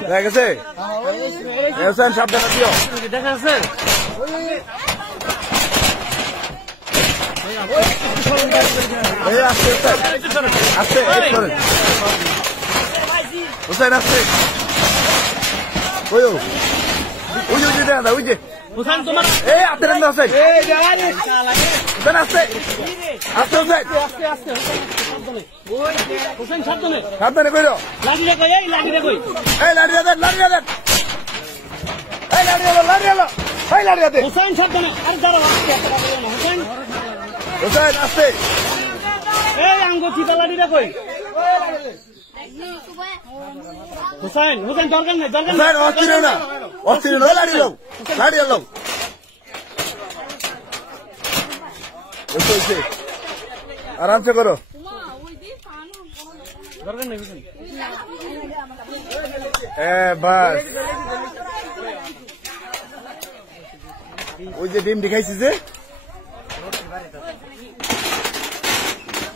দেখা গেছে সাবধানে দিও। দেখা যাচ্ছে আসতে হুসেন আসতে ওই দেখা ওই যে হুসেন তোমার এই আপনি রেন্দা হোসেন হুসেন আসতে আসতে হুসেন হুসেন সাবধানে সাবধানে কইরো লাগিয়ে কই এই লাগিয়ে কই এই লাড়িয়া দেন এই লাড়িয়া দেন হুসেন সাবধানে আরে দাঁড়াও হুসেন হুসেন আসতে এই আঙ্গো চিতা লাড়িয়ে কই হুসেন দরকার নাই হুসেন অস্থির না লাড়িয়ে লও আরামসে করো দরকার নাই হুসেন বাস ওই যে ডিম দেখাইছি যে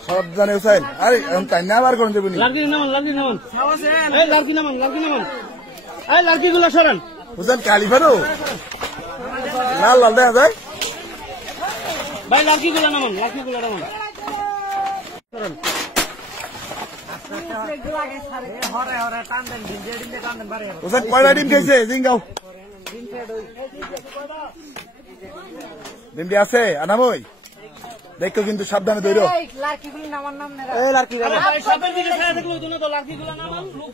সব জানে হুসাইন আরে তাই না আবার কোন দেবনি লাড়কি নামান এই লাড়কি নামান এই লাড়কি গুলো সরান হুসেন কালিফারো লাল দেখা যায় ভাই লাড়কি গুলো নামান সরান হুসেন কয়টা ডিম খাইছে জিঙ্গাও ডিমটি আছে আনামই দেখো কিন্তু সাবধানে ধরো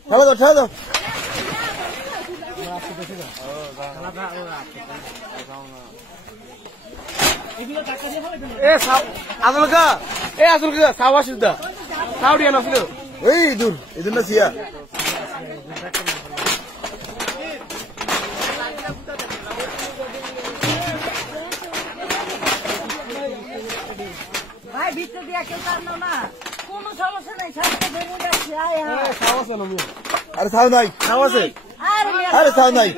ঠেলা দাও আজলকা সাওয়া সুদা সাউডিয়া নছিল এই দূর এই জন্য সিয়া ভাই ভিতরে দিয়া কেউ কাটলো না কোনো সমস্যা নাই সাথে বেরিয়ে যাচ্ছে আরে ছাও নাই আরে ছাও নাই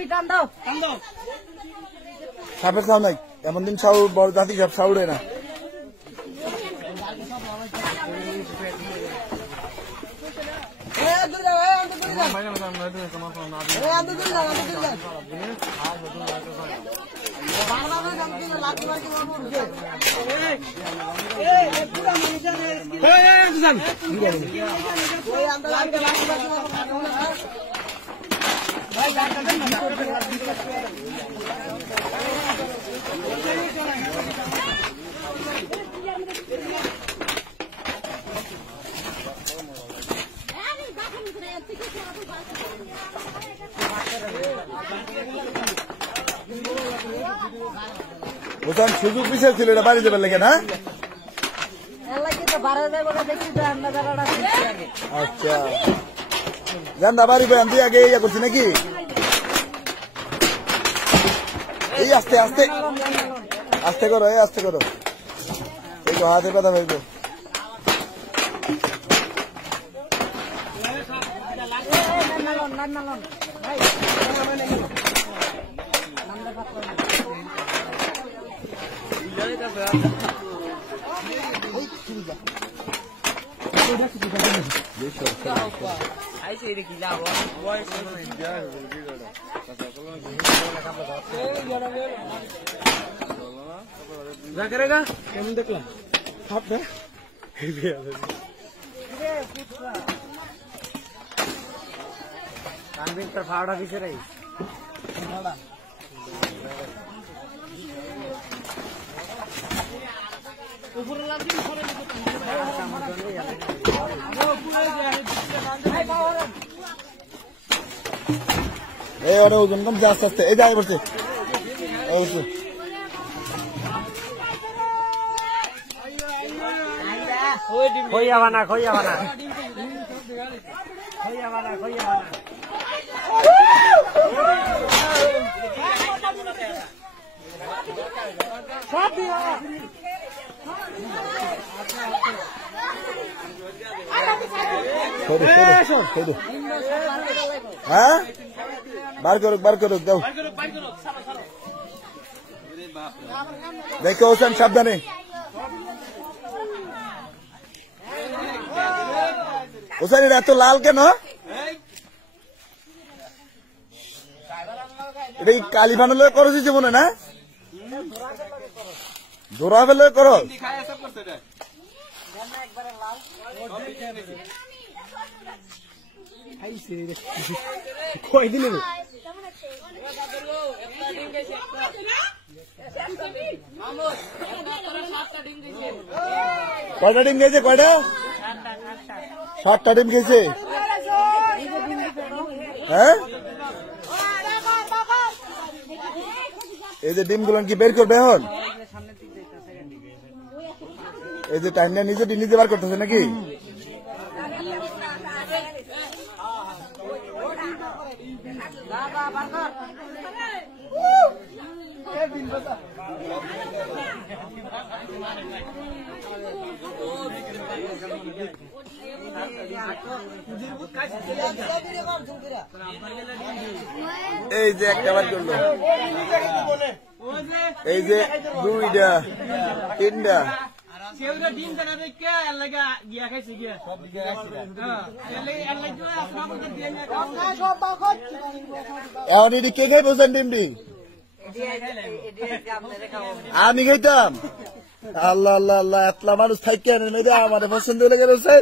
সাপের ছাও নাই এমন দিন ছাউ বড় জাতি সাপ ছাউড়ে না বুঝলাম সুযোগ বিশেষ ছিল এটা বাড়ি দেবেন লেগে না আচ্ছা জানা বাড়ি আমি তুই আগে ইয়া করছি নাকি এই আস্তে করো এই তো হাতে ব্যথা হইব কেমন দেখলাম ফাওড়া পিছে রাই এই ওটা ওজন কমছে আস্তে আস্তে এই জায়গায় পড়ছে খইয়াবানা হ্যাঁ বার করুক দাও দেখো হোসেন সাবধানে হোসেন এটা এত লাল কেন এটা কি কালি বানালে করো দিচ্ছে মনে না জোড়া ফেলে করো কয়দিন কয়টা ডিম খেয়েছে কয়টা 7টা ডিম খেয়েছে হ্যাঁ এই যে ডিম গুলো কি বের করবে এখন এই যে টাইমটা নিজে নিজে বার করতেছে নাকি এই যে একটা বার করলো এই যে 2টা 3টা ডিম জানা দেখে লাগা গিয়া খাইছি গিয়া সব দিকে এখন এটি কে খাই বলছেন ডিমটি আমি খাইতাম আল্লাহ আল্লাহ আল্লাহ এতলা মানুষ থাকি আমার পছন্দ লেগে রয়েছে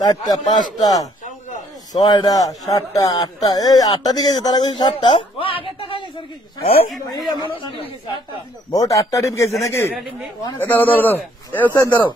4টা 5টা 6টা 7টা 8টা এই 8টা দিকে তারা 7টা হ্যাঁ মোট 8টা ডিম খেয়েছে নাকি দাঁড়াও দাঁড়াও দাঁড়াও